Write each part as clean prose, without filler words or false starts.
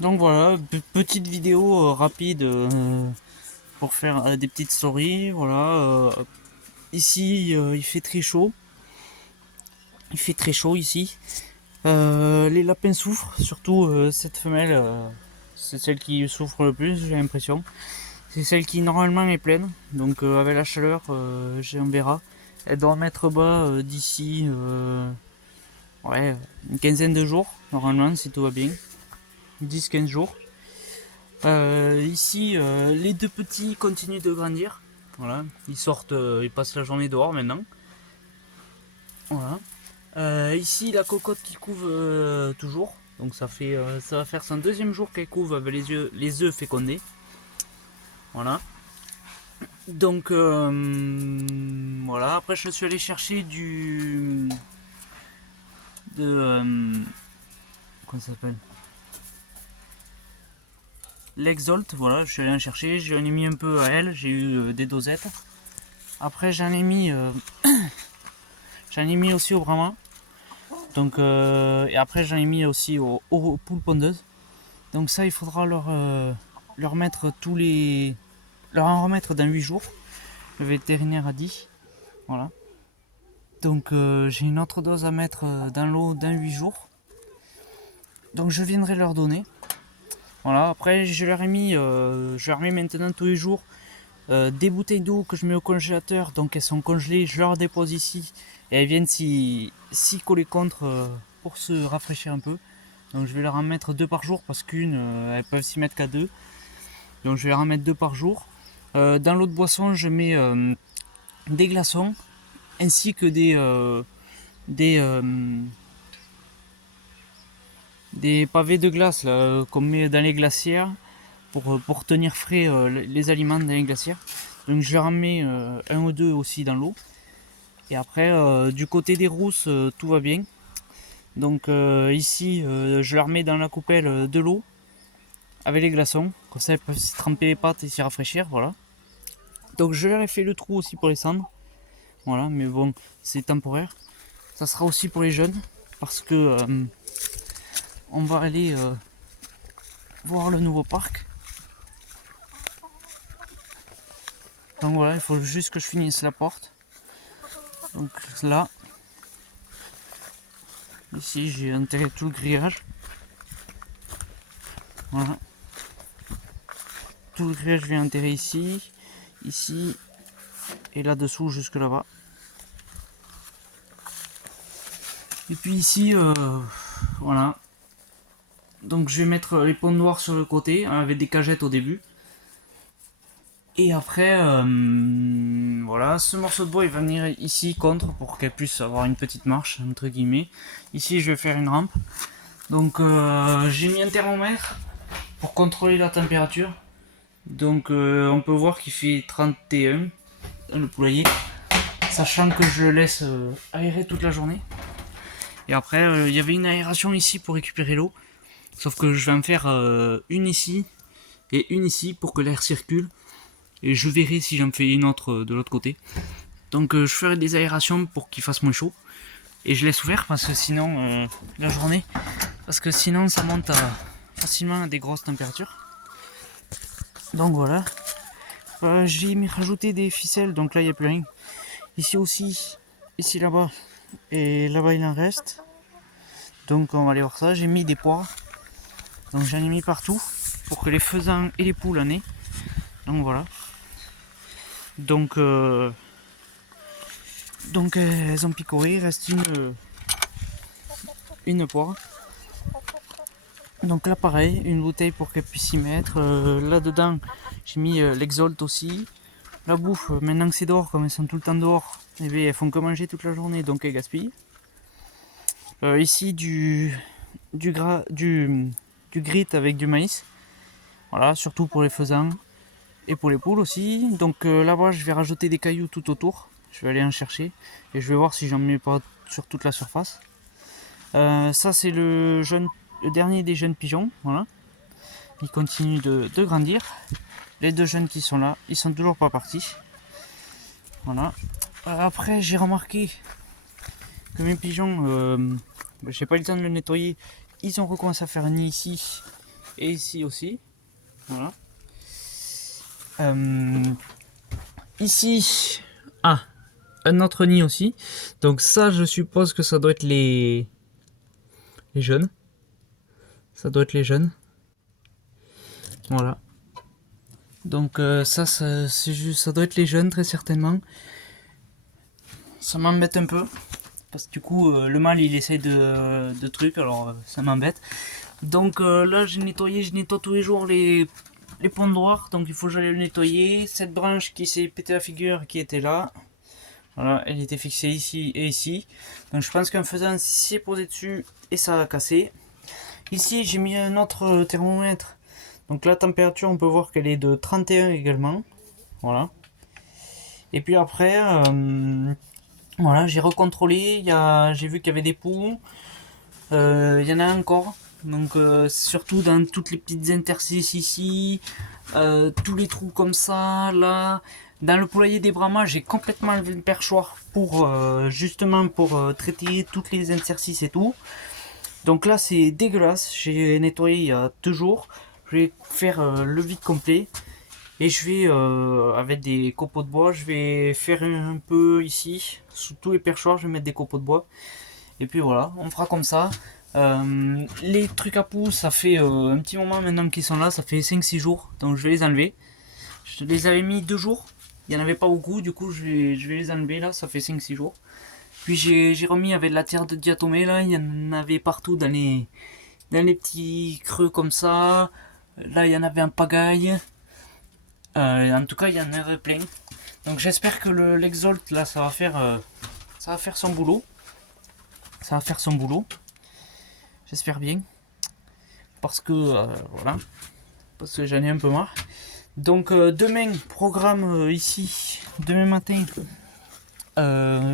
Donc voilà, petite vidéo rapide pour faire des petites stories. Voilà, ici il fait très chaud. Il fait très chaud ici. Les lapins souffrent, surtout cette femelle. C'est celle qui souffre le plus, j'ai l'impression. C'est celle qui normalement est pleine. Donc avec la chaleur, on verra. Elle doit mettre bas d'ici ouais, une quinzaine de jours, normalement, si tout va bien. 10-15 jours. Ici, les deux petits continuent de grandir. Voilà, ils sortent, ils passent la journée dehors maintenant. Voilà. Ici, la cocotte qui couve toujours. Donc ça va faire son deuxième jour qu'elle couve avec les œufs fécondés. Voilà. Donc voilà. Après, je suis allé chercher comment ça s'appelle, l'Exolt. Voilà, je suis allé en chercher. J'en ai mis un peu à elle. J'ai eu des dosettes. Après, j'en ai mis aussi au Brahma. Donc, et après j'en ai mis aussi aux poules pondeuses. Donc ça il faudra leur mettre leur en remettre dans 8 jours. Le vétérinaire a dit. Voilà. Donc j'ai une autre dose à mettre dans l'eau dans 8 jours. Donc je viendrai leur donner. Voilà, après je leur mets maintenant tous les jours des bouteilles d'eau que je mets au congélateur, donc elles sont congelées, je leur dépose ici et elles viennent s'y coller contre pour se rafraîchir un peu. Donc je vais leur en mettre deux par jour parce qu'une, elles peuvent s'y mettre qu'à deux. Donc je vais leur en mettre deux par jour. Dans l'eau de boisson, je mets des glaçons ainsi que des, euh, des pavés de glace qu'on met dans les glacières pour tenir frais les aliments dans les glacières. Donc je leur en mets un ou deux aussi dans l'eau. Et après, du côté des rousses, tout va bien. Donc ici, je leur mets dans la coupelle de l'eau avec les glaçons. Comme ça, elles peuvent s'y tremper les pattes et s'y rafraîchir. Voilà. Donc je leur ai fait le trou aussi pour les cendres. Voilà, mais bon, c'est temporaire. Ça sera aussi pour les jeunes. Parce que on va aller voir le nouveau parc. Donc voilà, il faut juste que je finisse la porte. Donc là, ici j'ai enterré tout le grillage. Voilà. Tout le grillage, je vais enterrer ici, ici et là-dessous jusque là-bas. Et puis ici, voilà. Donc je vais mettre les ponts noirs sur le côté avec des cagettes au début. Et après, voilà, ce morceau de bois il va venir ici contre pour qu'elle puisse avoir une petite marche entre guillemets. Ici je vais faire une rampe. Donc j'ai mis un thermomètre pour contrôler la température. Donc on peut voir qu'il fait 31 dans le poulailler, sachant que je le laisse aérer toute la journée. Et après il y avait une aération ici pour récupérer l'eau, sauf que je vais en faire une ici et une ici pour que l'air circule. Et je verrai si j'en fais une autre de l'autre côté. Donc je ferai des aérations pour qu'il fasse moins chaud. Et je laisse ouvert parce que sinon, la journée, parce que sinon ça monte facilement à des grosses températures. Donc voilà. J'ai mis rajouté des ficelles, donc là il n'y a plus rien. Ici aussi, ici là-bas, et là-bas il en reste. Donc on va aller voir ça. J'ai mis des poires. Donc j'en ai mis partout pour que les faisans et les poules en aient. Donc voilà. Donc elles ont picoré, il reste une poire. Donc là pareil, une bouteille pour qu'elles puissent y mettre. Là dedans j'ai mis l'exolt aussi. La bouffe, maintenant que c'est dehors, comme elles sont tout le temps dehors, eh bien, elles font que manger toute la journée, donc elles gaspillent. Ici du grit avec du maïs. Voilà, surtout pour les faisans et pour les poules aussi. Donc là-bas je vais rajouter des cailloux tout autour. Je vais aller en chercher et je vais voir si j'en mets pas sur toute la surface. Ça c'est le dernier des jeunes pigeons. Voilà. Ils continuent de grandir. Les deux jeunes qui sont là, ils sont toujours pas partis. Voilà. Après j'ai remarqué que mes pigeons, j'ai pas eu le temps de le nettoyer. Ils ont recommencé à faire un nid ici et ici aussi. Voilà. Ici, un autre nid aussi. Donc ça, je suppose que ça doit être les jeunes. Ça doit être les jeunes. Voilà. Donc c'est juste, ça doit être les jeunes très certainement. Ça m'embête un peu parce que du coup le mâle il essaye de trucs, alors ça m'embête. Donc là je nettoie tous les jours les ponts noirs, donc il faut que j'aille le nettoyer. Cette branche qui s'est pété la figure qui était là, voilà, elle était fixée ici et ici. Donc je pense qu'en faisant, c'est posé dessus et ça a cassé. Ici j'ai mis un autre thermomètre. Donc la température, on peut voir qu'elle est de 31 également. Voilà. Et puis après, voilà, j'ai recontrôlé. J'ai vu qu'il y avait des poux. Il y en a encore. Donc surtout dans toutes les petites interstices ici, tous les trous comme ça, là. Dans le poulailler des Brahmas, j'ai complètement enlevé le perchoir pour justement pour traiter toutes les interstices et tout. Donc là c'est dégueulasse. J'ai nettoyé il y a 2 jours. Je vais faire le vide complet. Et je vais, avec des copeaux de bois, je vais faire un peu ici. Sous tous les perchoirs, je vais mettre des copeaux de bois. Et puis voilà, on fera comme ça. Les trucs à pouce, ça fait un petit moment maintenant qu'ils sont là, ça fait 5-6 jours. Donc je vais les enlever. Je les avais mis 2 jours. Il n'y en avait pas beaucoup, du coup je vais les enlever là, ça fait 5-6 jours. Puis j'ai remis avec de la terre de diatomée là, il y en avait partout dans les petits creux comme ça. Là il y en avait en pagaille. En tout cas, il y en avait plein. Donc j'espère que l'Exalt là, ça va faire son boulot. Ça va faire son boulot. J'espère bien. Parce que voilà. Parce que j'en ai un peu marre. Donc demain, programme ici. Demain matin,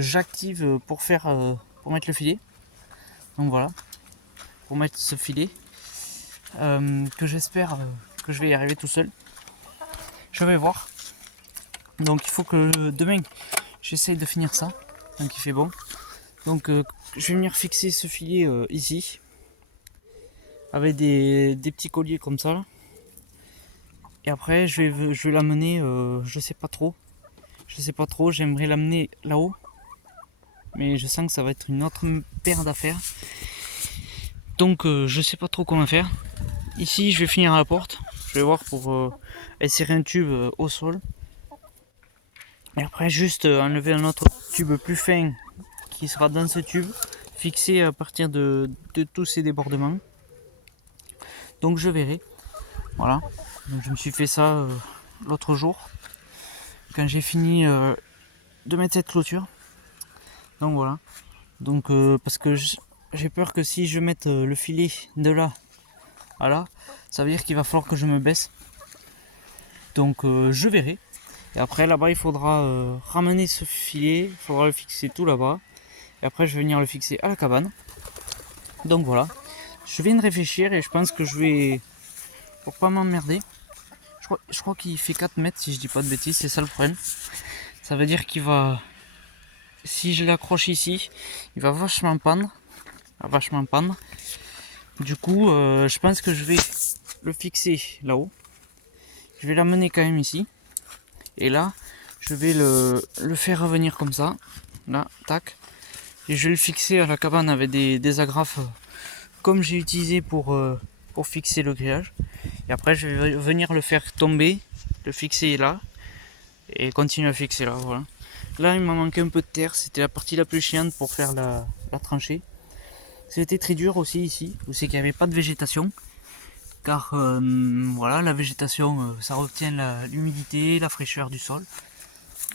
j'active pour mettre le filet. Donc voilà. Pour mettre ce filet. Que j'espère que je vais y arriver tout seul. Je vais voir. Donc il faut que demain j'essaye de finir ça. Donc il fait bon. Donc je vais venir fixer ce filet ici. Avec des petits colliers comme ça. Et après je vais l'amener, je sais pas trop. J'aimerais l'amener là-haut. Mais je sens que ça va être une autre paire d'affaires. Donc je sais pas trop comment faire. Ici je vais finir à la porte. Je vais voir pour insérer un tube au sol. Et après juste enlever un autre tube plus fin qui sera dans ce tube, fixé à partir de tous ces débordements. Donc je verrai. Voilà. Donc je me suis fait ça l'autre jour. Quand j'ai fini de mettre cette clôture. Donc voilà. Donc parce que j'ai peur que si je mette le filet de là à là, ça veut dire qu'il va falloir que je me baisse. Donc je verrai. Et après là-bas il faudra ramener ce filet, il faudra le fixer tout là-bas. Et après je vais venir le fixer à la cabane. Donc voilà. Je viens de réfléchir et je pense que je vais, pour pas m'emmerder, je crois qu'il fait 4 mètres si je dis pas de bêtises, c'est ça le problème. Ça veut dire qu'il va, si je l'accroche ici, il va vachement pendre. Du coup, je pense que je vais le fixer là-haut. Je vais l'amener quand même ici. Et là, je vais le faire revenir comme ça. Là, tac. Et je vais le fixer à la cabane avec des agrafes comme j'ai utilisé pour fixer le grillage. Et après, je vais venir le faire tomber, le fixer là. Et continuer à fixer là, voilà. Là, il m'a manqué un peu de terre. C'était la partie la plus chiante pour faire la tranchée. C'était très dur aussi ici, où c'est qu'il n'y avait pas de végétation. Car voilà, la végétation, ça retient l'humidité, la fraîcheur du sol.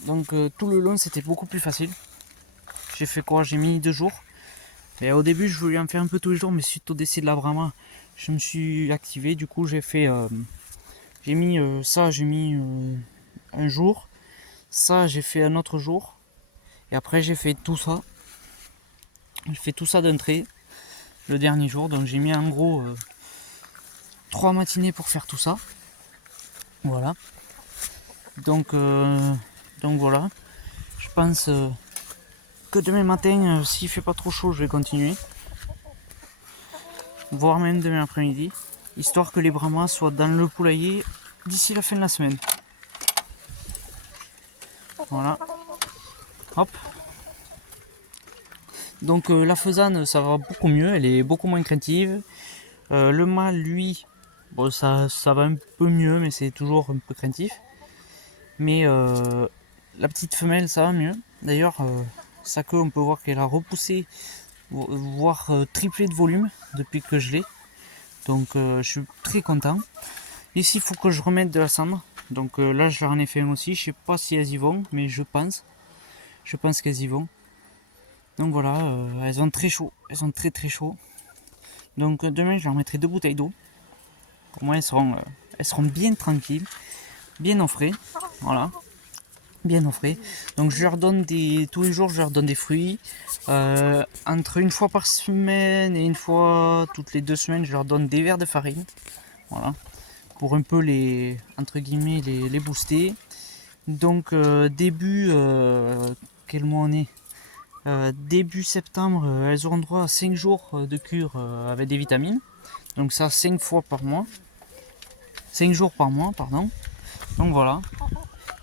Donc tout le long, c'était beaucoup plus facile. J'ai fait quoi? J'ai mis 2 jours. Et au début, je voulais en faire un peu tous les jours, mais suite au décès de la Brahma, je me suis activé. Du coup, j'ai fait, j'ai mis un jour. Ça, j'ai fait un autre jour. Et après, j'ai fait tout ça. J'ai fait tout ça d'un trait le dernier jour. Donc, j'ai mis en gros 3 matinées pour faire tout ça. Voilà. Donc voilà. Je pense que demain matin, s'il fait pas trop chaud, je vais continuer. Voire même demain après-midi. histoire que les Brahmas soient dans le poulailler d'ici la fin de la semaine. Voilà. Hop. Donc la faisane, ça va beaucoup mieux, elle est beaucoup moins craintive. Le mâle, lui, bon, ça va un peu mieux, mais c'est toujours un peu craintif. Mais la petite femelle, ça va mieux. D'ailleurs, sa queue, on peut voir qu'elle a repoussé, voire triplé de volume depuis que je l'ai. Donc je suis très content. Ici, il faut que je remette de la cendre. Donc là, je leur en ai fait un aussi. Je sais pas si elles y vont, mais je pense. Je pense qu'elles y vont. Donc voilà, elles ont très chaud. Elles ont très chaud. Donc demain, je leur mettrai 2 bouteilles d'eau. Au moins, elles seront bien tranquilles, bien au frais. Voilà. Bien au frais. Donc je leur donne tous les jours, je leur donne des fruits. Entre une fois par semaine et une fois toutes les 2 semaines, je leur donne des verres de farine. Voilà. Pour un peu les, entre guillemets, les booster. Donc quel mois on est début septembre, elles auront droit à 5 jours de cure avec des vitamines. Donc ça 5 fois par mois. 5 jours par mois, pardon. Donc voilà.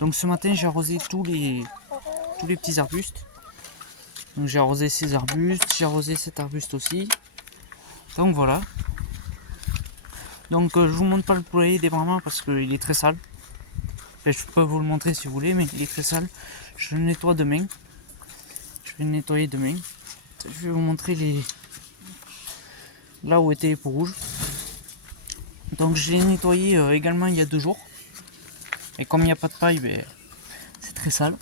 Donc ce matin j'ai arrosé tous les petits arbustes. Donc j'ai arrosé ces arbustes, j'ai arrosé cet arbuste aussi. Donc voilà. Donc je vous montre pas le poulailler des Brahmas parce qu'il est très sale. Enfin, je peux vous le montrer si vous voulez, mais il est très sale. Je le nettoie demain. Je vais le nettoyer demain. Je vais vous montrer là où étaient les peaux rouges. Donc je l'ai nettoyé également il y a 2 jours. Et comme il n'y a pas de paille, ben, c'est très sale.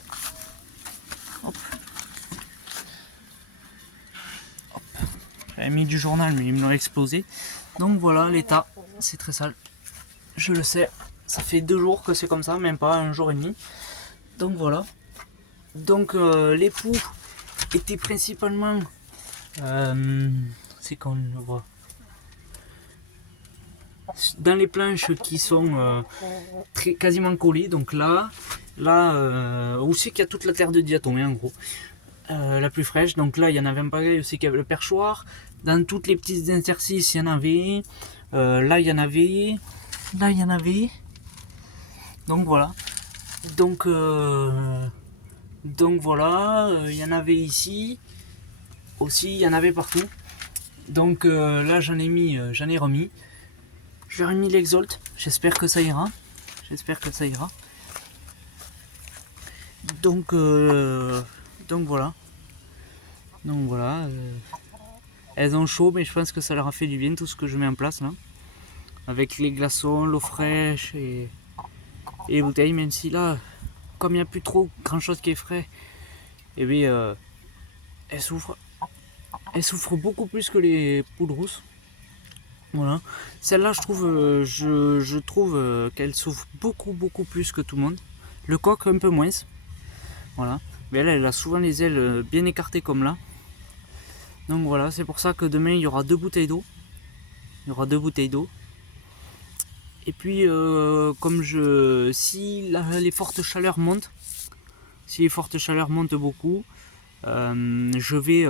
Hop. Hop. J'avais mis du journal mais il me l'a explosé. Donc voilà l'état, c'est très sale. Je le sais, ça fait 2 jours que c'est comme ça, même pas 1 jour et demi. Donc voilà. Donc les poux étaient principalement... c'est qu'on le voit. Dans les planches qui sont quasiment collées, donc là où c'est qu'il y a toute la terre de diatomée en gros, la plus fraîche, donc là il y en avait un pareil aussi qu'il y avait le perchoir, dans toutes les petits interstices il y en avait, là il y en avait, là il y en avait, donc voilà, donc voilà, il y en avait ici, aussi il y en avait partout, donc là j'en ai remis. Je leur ai mis l'exolte, j'espère que ça ira. J'espère que ça ira. Donc voilà. Donc voilà. Elles ont chaud, mais je pense que ça leur a fait du bien tout ce que je mets en place là. Avec les glaçons, l'eau fraîche et les bouteilles, même si là, comme il n'y a plus trop grand chose qui est frais, et eh bien elles souffrent. Elles souffrent beaucoup plus que les poules rousses. Voilà. Celle-là, je trouve qu'elle souffre beaucoup plus que tout le monde. Le coq un peu moins. Voilà. Mais elle a souvent les ailes bien écartées comme là. Donc voilà, c'est pour ça que demain il y aura 2 bouteilles d'eau. Il y aura 2 bouteilles d'eau. Et puis si les fortes chaleurs montent, beaucoup, je vais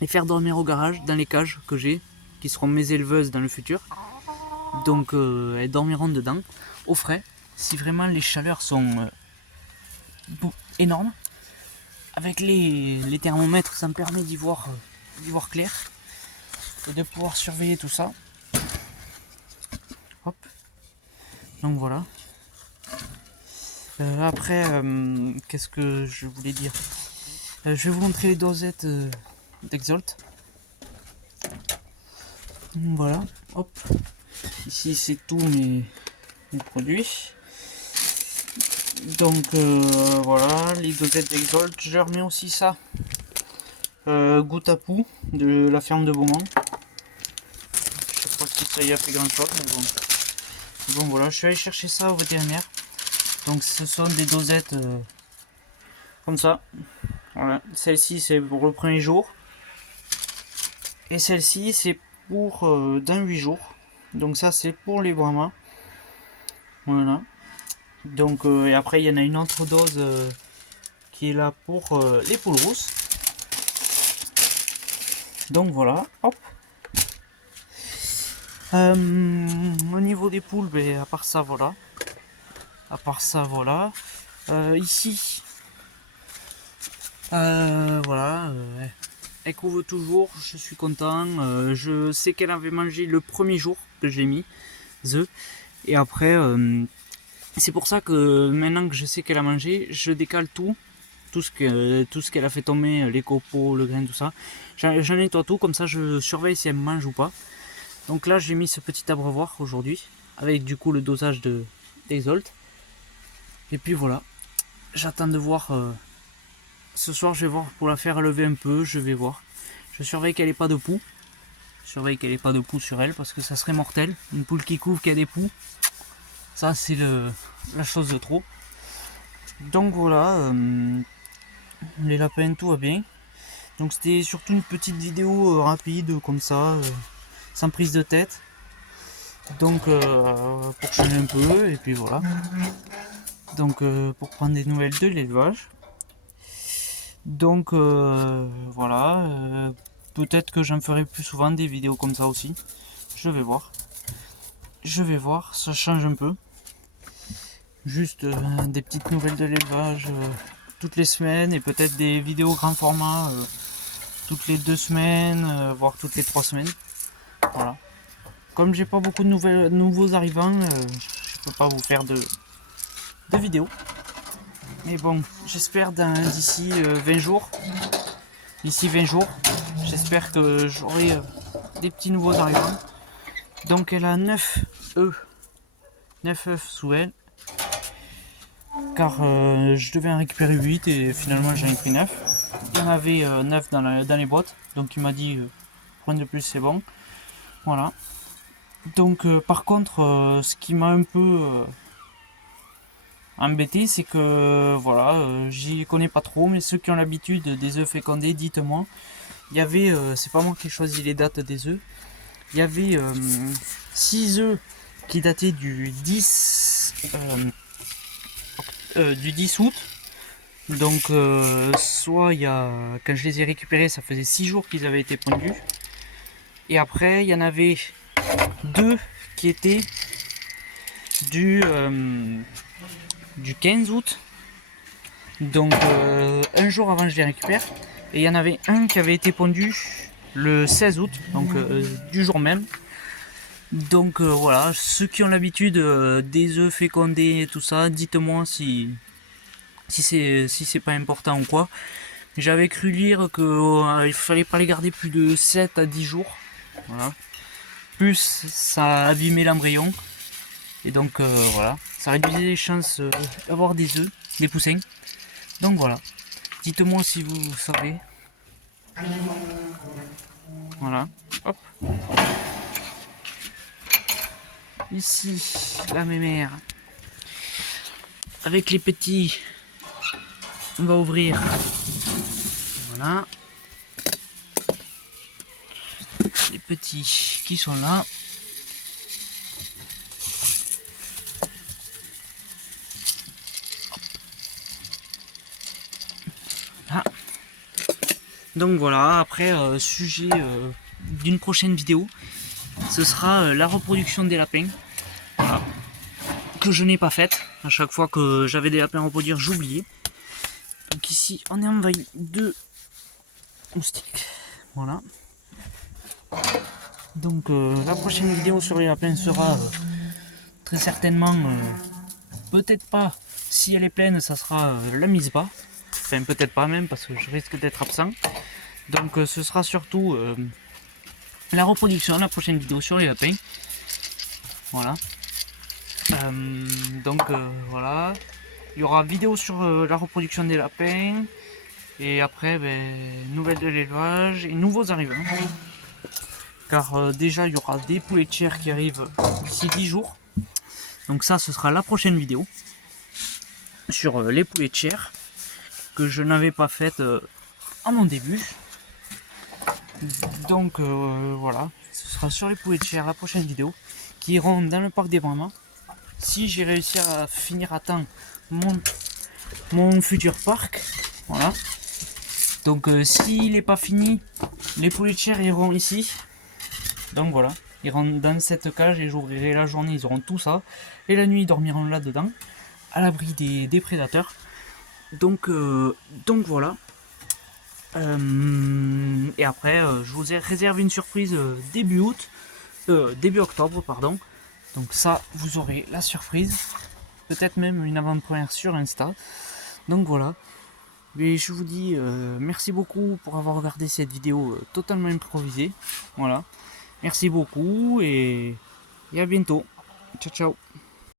les faire dormir au garage, dans les cages que j'ai, qui seront mes éleveuses dans le futur. Donc elles dormiront dedans, au frais. Si vraiment les chaleurs sont énormes, avec les thermomètres, ça me permet d'y voir clair et de pouvoir surveiller tout ça. Hop. Donc voilà. Après, qu'est-ce que je voulais dire, je vais vous montrer les dosettes d'Exolt. Voilà. Hop. Ici, c'est tous mes produits. Donc voilà, les dosettes d'Exolt. Je leur mets aussi ça. Goutte à poux de la ferme de Beaumont. Je sais pas si ça y a fait grand chose, mais bon. Bon voilà, je suis allé chercher ça au vétérinaire. Donc ce sont des dosettes comme ça. Voilà, celle-ci c'est pour le premier jour. Et celle-ci c'est pour dans 8 jours. Donc ça c'est pour les Brahmas. Voilà. Donc et après il y en a une autre dose qui est là pour les poules rousses. Donc voilà, hop. Au niveau des poules, ben, à part ça, voilà. Ici, voilà. Elle couve toujours, je suis content. Je sais qu'elle avait mangé le premier jour que j'ai mis œufs. Et après, c'est pour ça que maintenant que je sais qu'elle a mangé, je décale tout ce qu'elle a fait tomber, les copeaux, le grain, tout ça. J'en nettoie tout, comme ça je surveille si elle mange ou pas. Donc là j'ai mis ce petit abreuvoir aujourd'hui, avec du coup le dosage d'Exolt. Et puis voilà, j'attends de voir. Ce soir je vais voir pour la faire lever un peu, je vais voir. Je surveille qu'elle ait pas de poux. Je surveille qu'elle ait pas de poux sur elle parce que ça serait mortel. Une poule qui couve qui a des poux, ça c'est la chose de trop. Donc voilà, les lapins tout va bien. Donc c'était surtout une petite vidéo rapide comme ça, sans prise de tête. Donc pour changer un peu et puis voilà. Donc pour prendre des nouvelles de l'élevage. Donc voilà, peut-être que j'en ferai plus souvent des vidéos comme ça aussi. Je vais voir. Ça change un peu. Juste des petites nouvelles de l'élevage toutes les semaines et peut-être des vidéos grand format toutes les 2 semaines, voire toutes les 3 semaines. Voilà. Comme j'ai pas beaucoup de nouveaux arrivants, je peux pas vous faire de vidéos. Mais bon, j'espère d'ici 20 jours. D'ici 20 jours, j'espère que j'aurai des petits nouveaux arrivants. Donc elle a 9 œufs. 9 œufs sous elle. Car je devais en récupérer 8 et finalement j'en ai pris 9. Il y en avait 9 dans les boîtes. Donc il m'a dit prendre de plus c'est bon. Voilà. Donc par contre ce qui m'a un peu embêté c'est que voilà, j'y connais pas trop, mais ceux qui ont l'habitude des œufs fécondés, dites-moi. Il y avait, c'est pas moi qui ai choisi les dates des œufs. Il y avait 6 œufs qui dataient du 10 août. Donc soit il y a, quand je les ai récupérés, ça faisait 6 jours qu'ils avaient été pondus. Et après il y en avait 2 qui étaient du 15 août. Donc un jour avant je les récupère. Et il y en avait un qui avait été pondu le 16 août, donc du jour même. Donc voilà, ceux qui ont l'habitude des œufs fécondés et tout ça, dites-moi si c'est pas important ou quoi. J'avais cru lire que il fallait pas les garder plus de 7 à 10 jours. Voilà. Plus ça abîmait l'embryon. Et donc voilà, ça réduisait les chances d'avoir des œufs, des poussins. Donc voilà. Dites-moi si vous savez. Voilà. Hop. Ici, la mémère. Avec les petits. On va ouvrir. Voilà. Les petits qui sont là. Ah. Donc voilà, après sujet d'une prochaine vidéo, ce sera la reproduction des lapins. Voilà. Que je n'ai pas faite. À chaque fois que j'avais des lapins à reproduire, j'oubliais. Donc ici, on est envahi de moustiques. Voilà. Donc la prochaine vidéo sur les lapins sera très certainement, peut-être pas, si elle est pleine, ça sera la mise bas. Enfin peut-être pas même parce que je risque d'être absent. Donc ce sera surtout la reproduction, la prochaine vidéo sur les lapins. Voilà. Donc voilà. Il y aura vidéo sur la reproduction des lapins. Et après, nouvelles de l'élevage et nouveaux arrivants. Car déjà, il y aura des poulets de chair qui arrivent d'ici 10 jours. Donc ça, ce sera la prochaine vidéo. Sur les poulets de chair. Que je n'avais pas faite à mon début. Donc voilà. Ce sera sur les poulets de chair la prochaine vidéo. Qui iront dans le parc des Brahmas. Si j'ai réussi à finir à temps mon futur parc. Voilà. Donc s'il n'est pas fini, les poulets de chair iront ici. Donc voilà. Ils rentrent dans cette cage et j'ouvrirai la journée, ils auront tout ça. Et la nuit, ils dormiront là-dedans, à l'abri des prédateurs. Donc voilà. Et après, je vous ai réservé une surprise début octobre, pardon. Donc ça, vous aurez la surprise. Peut-être même une avant-première sur Insta. Donc voilà. Mais je vous dis merci beaucoup pour avoir regardé cette vidéo totalement improvisée. Voilà. Merci beaucoup et à bientôt. Ciao ciao.